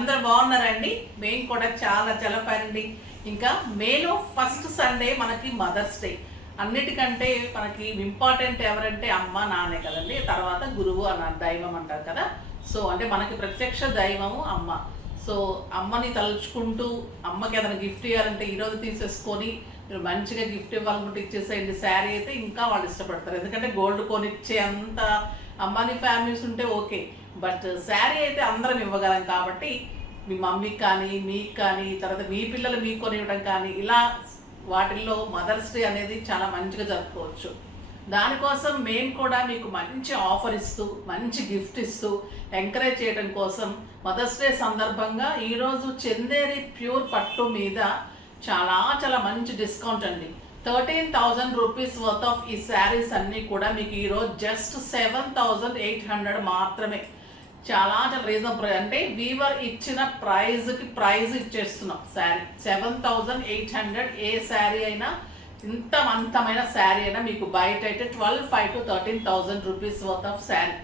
అందరు బాగున్నారండి. మేము కూడా చాలా చాలా ఫైన్ అండి. ఇంకా మేలో ఫస్ట్ సండే మనకి మదర్స్ డే. అన్నిటికంటే మనకి ఇంపార్టెంట్ ఎవరంటే అమ్మ నాన్నే కదండి. తర్వాత గురువు అన్న దైవం అంటారు కదా. సో అంటే మనకి ప్రత్యక్ష దైవము అమ్మ. సో అమ్మని తలుచుకుంటూ అమ్మకి ఏదైనా గిఫ్ట్ ఇవ్వాలంటే ఈరోజు తీసేసుకొని మీరు మంచిగా గిఫ్ట్ ఇవ్వాలనుకుంటే ఇచ్చేసేయండి. శారీ అయితే ఇంకా వాళ్ళు ఇష్టపడతారు, ఎందుకంటే గోల్డ్ కొనిచ్చే అంత అమ్మని ఫ్యామిలీస్ ఉంటే ఓకే, బట్ శారీ అయితే అందరం ఇవ్వగలం కాబట్టి మీ మమ్మీకి కానీ మీకు కానీ తర్వాత మీ పిల్లలు మీకు కొనివ్వడం కానీ ఇలా వాటిల్లో మదర్స్ డే అనేది చాలా మంచిగా జరుపుకోవచ్చు. దానికోసం మేము కూడా మీకు మంచి ఆఫర్ ఇస్తూ మంచి గిఫ్ట్ ఇస్తూ ఎంకరేజ్ చేయడం కోసం మదర్స్ డే సందర్భంగా ఈరోజు చందేరి ప్యూర్ పట్టు మీద చాలా చాలా మంచి డిస్కౌంట్ అండి. 13,000 రూపీస్ వర్త్ ఆఫ్ ఈ శారీస్ అన్నీ కూడా మీకు ఈరోజు జస్ట్ 7,800 మాత్రమే. చాలా చాలా రీజనబుల్, అంటే వీవర్ ఇచ్చిన ప్రైజ్కి ప్రైజ్ ఇచ్చేస్తున్నాం. శారీ 7,800. ఏ శారీ అయినా అంతమైన శారీ అయినా మీకు బయట అయితే 12,500 to 13,000 rupees worth of sari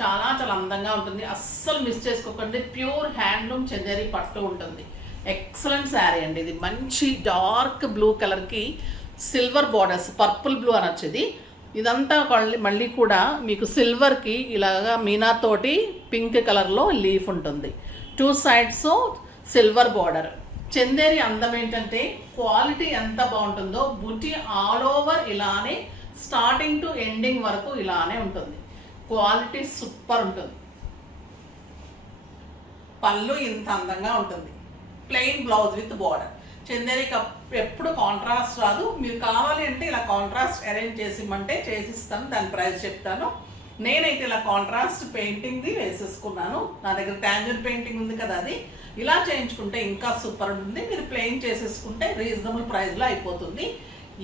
చాలా చాలా అందంగా ఉంటుంది. అస్సలు మిస్ చేసుకోకండి. ప్యూర్ హ్యాండ్లూమ్ చందేరి పట్టు ఉంటుంది. ఎక్సలెంట్ శారీ అండి. ఇది మంచి డార్క్ బ్లూ కలర్కి సిల్వర్ బార్డర్స్, పర్పుల్ బ్లూ అని వచ్చేది. ఇదంతా మళ్ళీ కూడా మీకు సిల్వర్కి ఇలాగా మీనాతోటి పింక్ కలర్లో లీఫ్ ఉంటుంది. 2 sides సిల్వర్ బార్డర్. చందేరి అందం ఏంటంటే క్వాలిటీ ఎంత బాగుంటుందో, బుట్టి ఆల్ ఓవర్ ఇలానే స్టార్టింగ్ టు ఎండింగ్ వరకు ఇలానే ఉంటుంది. క్వాలిటీ సూపర్ ఉంటుంది. పళ్ళు ఇంత అందంగా ఉంటుంది. Plain blouse with border. చందేరికి ఎప్పుడు కాంట్రాస్ట్ రాదు. మీరు కావాలి అంటే ఇలా కాంట్రాస్ట్ అరేంజ్ చేసిమంటే చేసిస్తాను, దాని ప్రైస్ చెప్తాను. నేనైతే ఇలా కాంట్రాస్ట్ పెయింటింగ్ది వేసేసుకున్నాను. నా దగ్గర టాంజర్ పెయింటింగ్ ఉంది కదా, అది ఇలా చేయించుకుంటే ఇంకా సూపర్ ఉంటుంది. మీరు ప్లెయిన్ చేసేసుకుంటే రీజనబుల్ ప్రైస్లో అయిపోతుంది.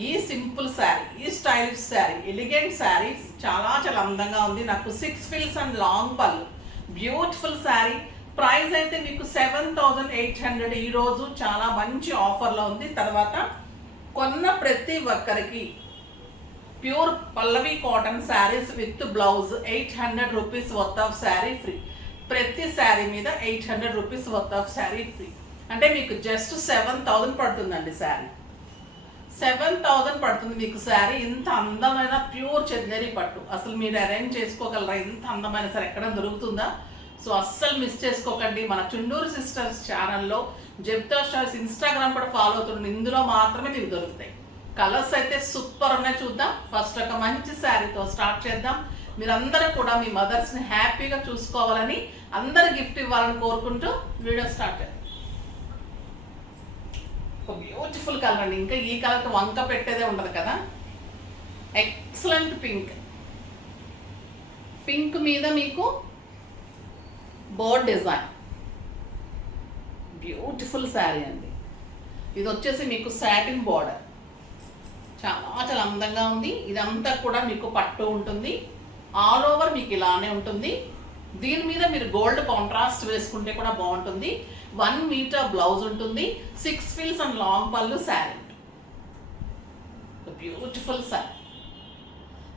ఈ సింపుల్ శారీ, ఈ స్టైలిష్ శారీ, ఎలిగెంట్ శారీ చాలా చాలా అందంగా ఉంది. నాకు 6 frills అండ్ లాంగ్ పళ్ళు, బ్యూటిఫుల్ శారీ. ప్రైస్ అయితే మీకు 7,800 ఈరోజు చాలా మంచి ఆఫర్లో ఉంది. తర్వాత కొన్న ప్రతి ఒక్కరికి pure Pallavi cotton saris with blouse 800 rupees worth of sari free. ప్రతి శారీ మీద 800 rupees worth of sari free. అంటే మీకు జస్ట్ 7,000 పడుతుందండి. శారీ 7,000 పడుతుంది మీకు. శారీ ఇంత అందమైన ప్యూర్ చందేరి పట్టు అసలు మీరు అరేంజ్ చేసుకోగలరా? ఇంత అందమైన శారీ ఎక్కడ దొరుకుతుందా? సో అస్సలు మిస్ చేసుకోకండి. మన చుండూరు సిస్టర్స్ ఛానల్లో జెప్తా స్టార్స్ ఇన్స్టాగ్రామ్ కూడా ఫాలో అవుతుంది. ఇందులో మాత్రమే మీకు దొరుకుతాయి. కలర్స్ అయితే సూపర్ ఉన్నాయి. చూద్దాం. ఫస్ట్ ఒక మంచి శారీతో స్టార్ట్ చేద్దాం. మీరందరూ కూడా మీ మదర్స్ని హ్యాపీగా చూసుకోవాలని, అందరు గిఫ్ట్ ఇవ్వాలని కోరుకుంటూ వీడియో స్టార్ట్ చేద్దాం. ఒక బ్యూటిఫుల్ కలర్ అండి. ఇంకా ఈ కలర్కి వంక పెట్టేదే ఉండదు కదా. Excellent pink. పింక్ మీద మీకు బోర్డ్ డిజైన్, బ్యూటిఫుల్ శారీ అండి. ఇది వచ్చేసి మీకు సాటిన్ బార్డర్, చాలా చాలా అందంగా ఉంది. ఇదంతా కూడా మీకు పట్టు ఉంటుంది. ఆల్ ఓవర్ మీకు ఇలానే ఉంటుంది. దీని మీద మీరు గోల్డ్ కాంట్రాస్ట్ వేసుకుంటే కూడా బాగుంటుంది. 1 మీటర్ బ్లౌజ్ ఉంటుంది. 6 frills అండ్ లాంగ్ పళ్ళు శారీ. బ్యూటిఫుల్ శారీ.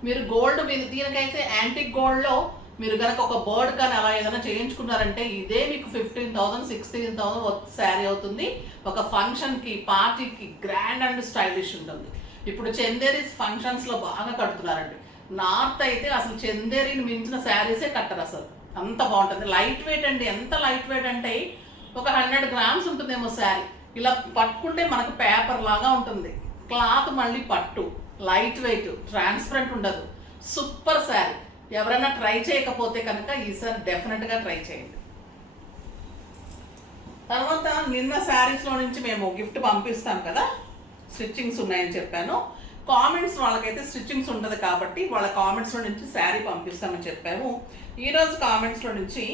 మీరు గోల్డ్ మీద దీనికైతే యాంటిక్ గోల్డ్లో మీరు కనుక ఒక బర్డ్ కానీ అలా ఏదైనా చేయించుకున్నారంటే ఇదే మీకు 15,000 16,000 శారీ అవుతుంది. ఒక ఫంక్షన్కి, పార్టీకి గ్రాండ్ అండ్ స్టైలిష్ ఉంటుంది. ఇప్పుడు చందేరి ఫంక్షన్స్లో బాగా కడుతున్నారండి. నార్త్ అయితే అసలు చందేరిని మించిన శారీసే కట్టరు అసలు. అంత బాగుంటుంది. లైట్ వెయిట్ అండి. ఎంత లైట్ వెయిట్ అంటే ఒక 100 grams ఉంటుందేమో శారీ. ఇలా పట్టుకుంటే మనకు పేపర్ లాగా ఉంటుంది. క్లాత్ మళ్ళీ పట్టు, లైట్ వెయిట్, ట్రాన్స్పరెంట్ ఉండదు. సూపర్ శారీ. ఎవరైనా ట్రై చేయకపోతే కనుక ఈసారి డెఫినెట్గా ట్రై చేయండి. తర్వాత నిన్న శారీస్లో నుంచి మేము గిఫ్ట్ పంపిస్తాం కదా, స్టిచ్చింగ్స్ ఉన్నాయని చెప్పాను. కామెంట్స్ వాళ్ళకైతే స్టిచ్చింగ్స్ ఉంటుంది కాబట్టి వాళ్ళ కామెంట్స్లో నుంచి శారీ పంపిస్తామని చెప్పాము. ఈరోజు కామెంట్స్లో నుంచి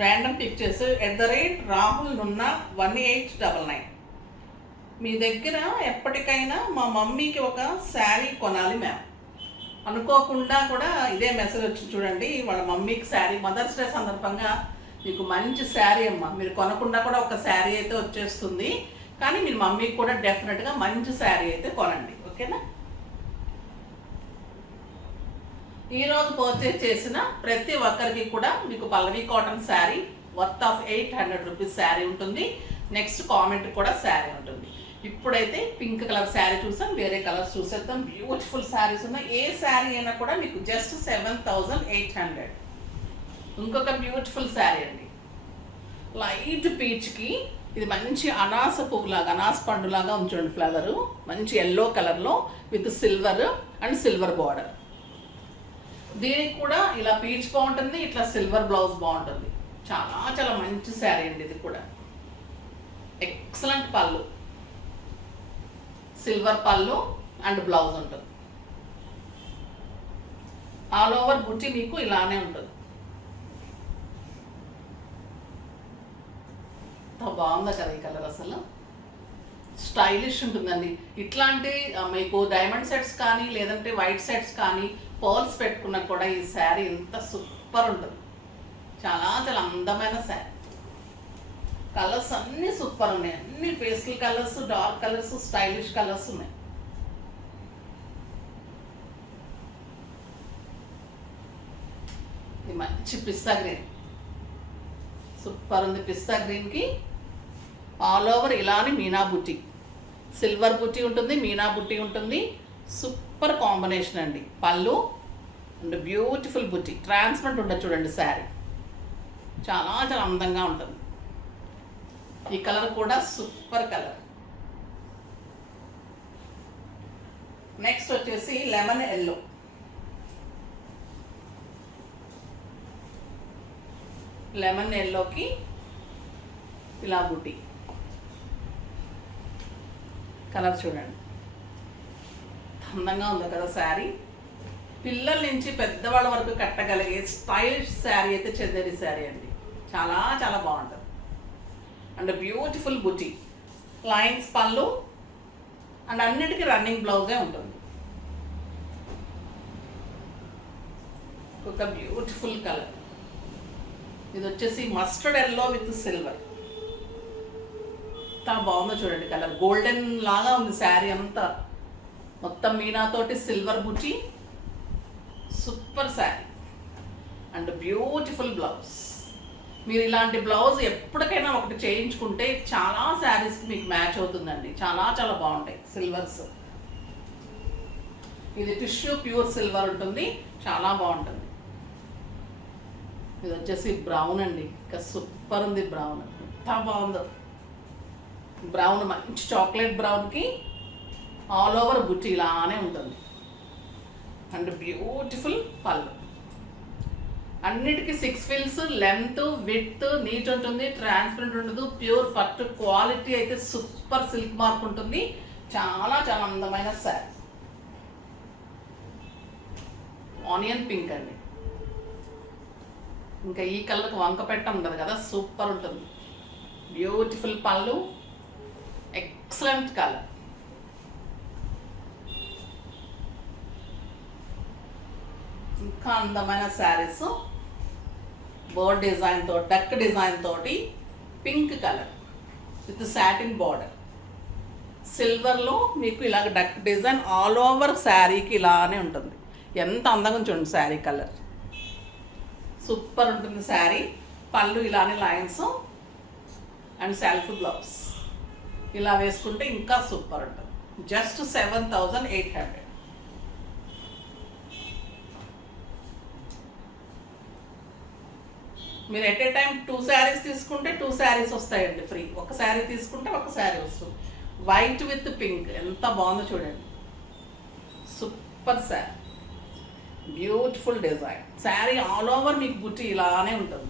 ర్యాండమ్ పిక్చర్స్ @Rahul Nunna 1899. మీ దగ్గర ఎప్పటికైనా మా మమ్మీకి ఒక శారీ కొనాలి మ్యామ్. అనుకోకుండా కూడా ఇదే మెసేజ్ వచ్చి చూడండి. వాళ్ళ మమ్మీకి శారీ మదర్స్ డే సందర్భంగా మీకు మంచి శారీ అమ్మ. మీరు కొనకుండా కూడా ఒక శారీ అయితే వచ్చేస్తుంది. కానీ మీ మమ్మీకి కూడా డెఫినెట్గా మంచి శారీ అయితే కొనండి, ఓకేనా? ఈరోజు పర్చేస్ చేసిన ప్రతి ఒక్కరికి కూడా మీకు Pallavi cotton sari worth of 800 rupees sari ఉంటుంది. నెక్స్ట్ కామెంట్ కూడా శారీ ఉంటుంది. ఇప్పుడైతే పింక్ కలర్ శారీ చూసాం, వేరే కలర్స్ చూసేద్దాం. బ్యూటిఫుల్ శారీస్ ఉన్నాయి. ఏ శారీ అయినా కూడా మీకు జస్ట్ 7800. ఇంకొక బ్యూటిఫుల్ శారీ అండి, లైట్ పీచ్కి ఇది మంచి అనాస పువ్వులాగా, అనాస పండులాగా ఉంచండి ఫ్లవరు, మంచి ఎల్లో కలర్లో with silver and silver border. దీనికి కూడా ఇలా పీచ్ బాగుంటుంది, ఇట్లా సిల్వర్ బ్లౌజ్ బాగుంటుంది. చాలా చాలా మంచి శారీ అండి. ఇది కూడా ఎక్సలెంట్ పళ్ళు, సిల్వర్ పళ్ళు అండ్ బ్లౌజ్ ఉంటుంది. ఆల్ ఓవర్ బుట్టి మీకు ఇలానే ఉంటుంది. బాగుందా కదా ఈ కలర్, అసలు స్టైలిష్ ఉంటుందండి. ఇట్లాంటి మీకు డైమండ్ సెట్స్ కానీ లేదంటే వైట్ సెట్స్ కానీ పర్ల్స్ పెట్టుకున్నా కూడా ఈ శారీ ఎంత సూపర్ ఉంటుంది. చాలా చాలా అందమైన శారీ. కలర్స్ అన్నీ సూపర్ ఉన్నాయి, అన్ని pastel colours, dark colours, stylish colours ఉన్నాయి. ఇది మంచి పిస్తా గ్రీన్, సూపర్ ఉంది. పిస్తా గ్రీన్కి ఆల్ ఓవర్ ఇలానే మీనా బుట్టి, సిల్వర్ బుట్టి ఉంటుంది, మీనా బుట్టి ఉంటుంది. సూపర్ కాంబినేషన్ అండి. పళ్ళు అండ్ బ్యూటిఫుల్ బుట్టి, ట్రాన్స్పరెంట్ ఉండదు చూడండి శారీ, చాలా చాలా అందంగా ఉంటుంది. ఈ కలర్ కూడా సూపర్ కలర్. నెక్స్ట్ వచ్చేసి లెమన్ ఎల్లో. లెమన్ ఎల్లోకి ఇలా బుట్టి కలర్ చూడండి, అందంగా ఉంది కదా శారీ. పిల్లల నుంచి పెద్దవాళ్ళ వరకు కట్టగలిగే స్టైలిష్ శారీ అయితే చందేరి శారీ అండి. చాలా చాలా బాగుంటుంది. అండ్ బ్యూటిఫుల్ బుట్టి, లైన్స్ పళ్ళు అండ్ అన్నిటికీ రన్నింగ్ బ్లౌజే ఉంటుంది. ఒక బ్యూటిఫుల్ కలర్. ఇది వచ్చేసి మస్టర్డ్ ఎల్లో విత్ సిల్వర్. చాలా బాగుందో చూడండి కలర్, గోల్డెన్ లాగా ఉంది శారీ అంతా. మొత్తం మీనాతోటి సిల్వర్ బుట్టి, super sari and beautiful blouse. మీరు ఇలాంటి బ్లౌజ్ ఎప్పటికైనా ఒకటి చేయించుకుంటే చాలా శారీస్కి మీకు మ్యాచ్ అవుతుందండి. చాలా చాలా బాగుంటాయి సిల్వర్స్. ఇది టిష్యూ ప్యూర్ సిల్వర్ ఉంటుంది, చాలా బాగుంటుంది. ఇది వచ్చేసి బ్రౌన్ అండి, ఇంకా సూపర్ ఉంది బ్రౌన్, ఎంత బాగుందో. బ్రౌన్ మంచి చాక్లెట్ బ్రౌన్కి ఆల్ ఓవర్ బుట్టి ఇలానే ఉంటుంది అండ్ బ్యూటిఫుల్ పళ్ళు. అన్నిటికీ 6 ఫిల్స్, లెంత్, విడ్త్ నీట్ ఉంటుంది, ట్రాన్స్పరెంట్ ఉండదు, ప్యూర్ పట్టు క్వాలిటీ అయితే సూపర్ సిల్క్ మార్క్ ఉంటుంది. చాలా చాలా అందమైన శారీ. ఆనియన్ పింక్ అండి, ఇంకా ఈ కలర్కి వంక పెట్ట ఉండదు కదా, సూపర్ ఉంటుంది. బ్యూటిఫుల్ పళ్ళు, ఎక్సలెంట్ కలర్. ఇంకా అందమైన శారీస్ బర్డ్ డిజైన్ తోటి, డక్ డిజైన్ తోటి, pink colour with satin border, సిల్వర్లో మీకు ఇలాగ డక్ డిజైన్ ఆల్ ఓవర్ శారీకి ఇలానే ఉంటుంది. ఎంత అందంగా చూడండి శారీ కలర్, సూపర్ ఉంటుంది శారీ. పళ్ళు ఇలానే లైన్స్ అండ్ సెల్ఫ్ బ్లౌజ్ ఇలా వేసుకుంటే ఇంకా సూపర్ ఉంటుంది. జస్ట్ 7800. మీరు ఎట్ ఏ టైం 2 శారీస్ తీసుకుంటే 2 శారీస్ వస్తాయండి ఫ్రీ. ఒక శారీ తీసుకుంటే ఒక శారీ వస్తుంది. వైట్ విత్ పింక్ ఎంత బాగుందో చూడండి, super sari, beautiful design. Sari all over మీకు బుట్టి ఇలానే ఉంటుంది.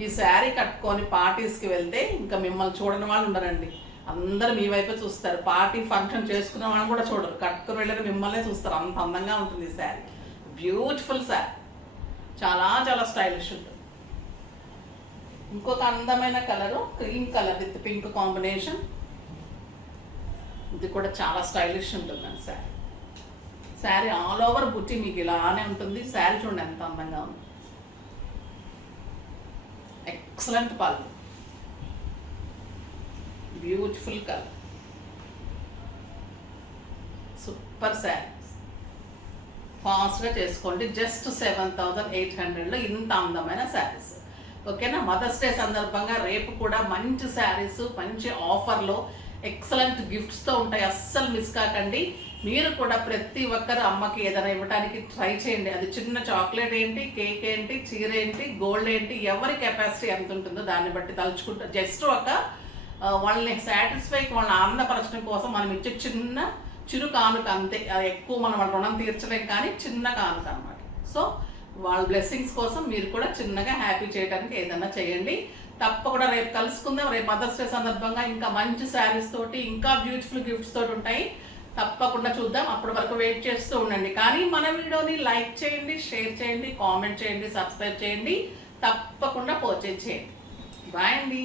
ఈ శారీ కట్టుకొని పార్టీస్కి వెళ్తే ఇంకా మిమ్మల్ని చూడని వాళ్ళు ఉండరండి. అందరు మీ వైపే చూస్తారు. పార్టీ ఫంక్షన్ చేసుకున్న వాళ్ళు కూడా చూడరు, కట్టుకుని వెళ్ళని మిమ్మల్నే చూస్తారు. అంత అందంగా ఉంటుంది ఈ శారీ. బ్యూటిఫుల్ శారీ, చాలా చాలా స్టైలిష్ ఉంటుంది. ఇంకొక అందమైన colour cream colour with pink combination. ఇది కూడా చాలా స్టైలిష్ ఉంటుందండి శారీ. శారీ ఆల్ ఓవర్ బుట్టి మీకు ఇలానే ఉంటుంది. శారీ చూడండి ఎంత అందంగా ఉంది. ఎక్సలెంట్ పళ్ళు, బ్యూటిఫుల్ కలర్, సూపర్ శారీ. ఫాస్ట్గా చేసుకోండి. జస్ట్ 7,800లో ఇంత అందమైన శారీస్. ఓకేనా? మదర్స్ డే సందర్భంగా రేపు కూడా మంచి శారీస్ మంచి ఆఫర్లో ఎక్సలెంట్ గిఫ్ట్స్తో ఉంటాయి. అస్సలు మిస్ కాకండి. మీరు కూడా ప్రతి ఒక్కరు అమ్మకి ఏదైనా ఇవ్వడానికి ట్రై చేయండి. అది చిన్న చాక్లెట్ ఏంటి, కేక్ ఏంటి, చీర ఏంటి, గోల్డ్ ఏంటి, ఎవరి కెపాసిటీ ఎంత ఉంటుందో దాన్ని బట్టి తలుచుకుంటారు. జస్ట్ ఒక వాళ్ళని సాటిస్ఫై, వాళ్ళని ఆనందపరచడం కోసం మనం ఇచ్చే చిరు కానుక అంతే. అది ఎక్కువ మనం వాళ్ళ రుణం తీర్చలేం, కానీ చిన్న కానుక అనమాట. సో వాళ్ళ బ్లెస్సింగ్స్ కోసం మీరు కూడా చిన్నగా హ్యాపీ చేయడానికి ఏదైనా చేయండి. తప్పకుండా రేపు కలుసుకుందాం. రేపు మదర్స్ డే సందర్భంగా ఇంకా మంచి శారీస్ తోటి, ఇంకా బ్యూటిఫుల్ గిఫ్ట్స్ తోటి ఉంటాయి. తప్పకుండా చూద్దాం. అప్పటి వరకు వెయిట్ చేస్తూ ఉండండి. కానీ మన వీడియోని లైక్ చేయండి, షేర్ చేయండి, కామెంట్ చేయండి, సబ్స్క్రైబ్ చేయండి, తప్పకుండా పర్చేజ్ చేయండి. బాయ్ అండి.